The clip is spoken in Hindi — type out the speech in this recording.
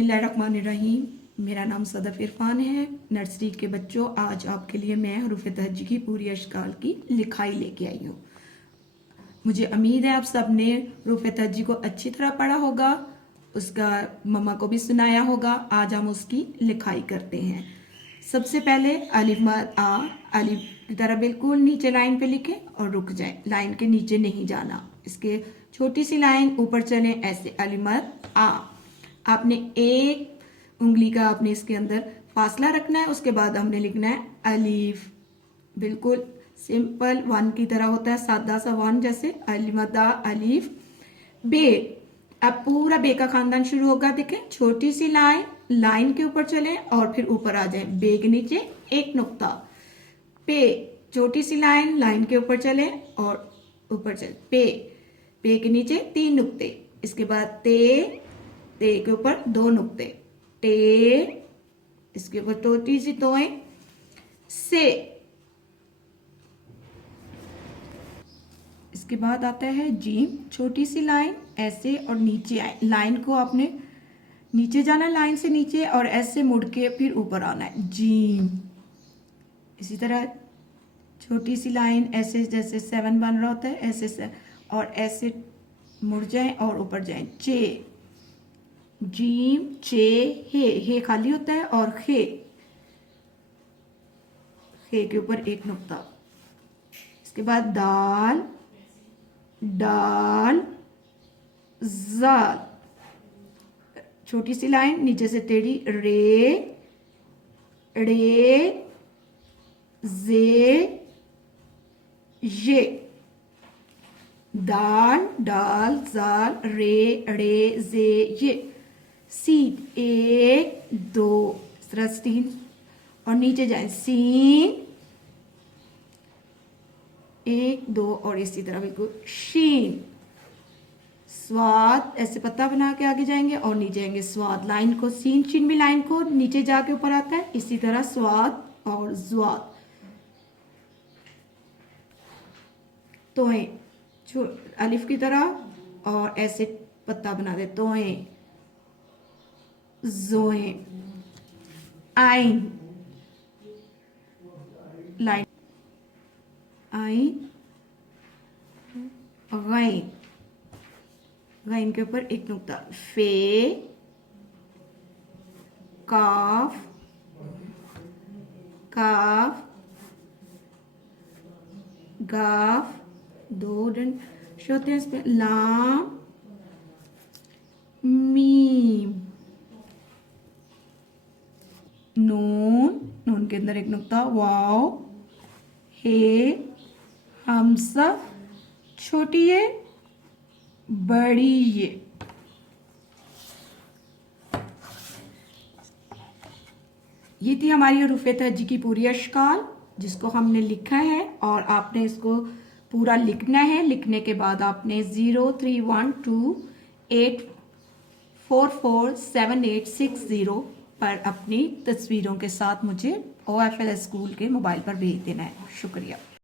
बिस्मिल्लाहिर्रहमानिर्रहीम। मेरा नाम सदफ इरफान है। नर्सरी के बच्चों, आज आपके लिए मैं हरूफ तहज्जी की पूरी अशकाल की लिखाई लेके आई हूँ। मुझे उम्मीद है आप सब ने हरूफ तहज्जी को अच्छी तरह पढ़ा होगा, उसका मम्मा को भी सुनाया होगा। आज हम उसकी लिखाई करते हैं। सबसे पहले अलिफ मद आ, अलिफ की तरह बिल्कुल नीचे लाइन पे लिखें और रुक जाएं। लाइन के नीचे नहीं जाना। इसके छोटी सी लाइन ऊपर चलें, ऐसे अलिफ मद आ। आपने एक उंगली का आपने इसके अंदर फासला रखना है। उसके बाद हमने लिखना है अलीफ, बिल्कुल सिंपल वन की तरह होता है, सादा सा वन जैसे। अलिमदा अलीफ बे। अब पूरा बे का खानदान शुरू होगा। देखें, छोटी सी लाइन, लाइन के ऊपर चलें और फिर ऊपर आ जाएं। बे के नीचे एक नुक्ता। पे, छोटी सी लाइन, लाइन के ऊपर चलें और ऊपर चलें। पे, पे के नीचे तीन नुक्ते। इसके बाद ते, ते के ऊपर दो नुक्ते। टे, इसके ऊपर छोटी सी तोएं। से, इसके बाद आता है जीम, छोटी सी लाइन ऐसे और नीचे आए। लाइन को आपने नीचे जाना, लाइन से नीचे, और ऐसे मुड़ के फिर ऊपर आना है। जीम, इसी तरह छोटी सी लाइन ऐसे, जैसे 7 बन रहा होता है ऐसे से, और ऐसे मुड़ जाएं और ऊपर जाएं। चे, जीम चे हे खाली होता है, और खे, खे के ऊपर एक नुक्ता। इसके बाद दाल, डाल, जाल, छोटी सी लाइन नीचे से टेढ़ी। रे, रे, जे, ये। दाल, डाल, जाल, रे, रे, जे, ये। सीन, एक, दो, इस तरह तीन, और नीचे जाए। सीन, एक, दो, और इसी तरह बिल्कुल। शीन, स्वाद, ऐसे पत्ता बना के आगे जाएंगे और नीचे जाएंगे। स्वाद, लाइन को सीन शीन भी लाइन को नीचे जाके ऊपर आता है, इसी तरह स्वाद और ज्वाद। तोएं, अलिफ की तरह, और ऐसे पत्ता बना दे। तोएं, जोएं। आइन, लाइन, आइन, गैन, गैन के ऊपर एक नुक्ता। फे, काफ, काफ, गाफ, दो डंड होते हैं इसमें। लाम, मीम, नून, नून के अंदर एक नुक्ता। वाव, हे, हमसा, छोटी ये, बड़ी ये। ये थी हमारी हरूफ तहज्जी की पूरी अशकाल, जिसको हमने लिखा है, और आपने इसको पूरा लिखना है। लिखने के बाद आपने 0312844786 पर अपनी तस्वीरों के साथ मुझे OFL स्कूल के मोबाइल पर भेज देना है। शुक्रिया।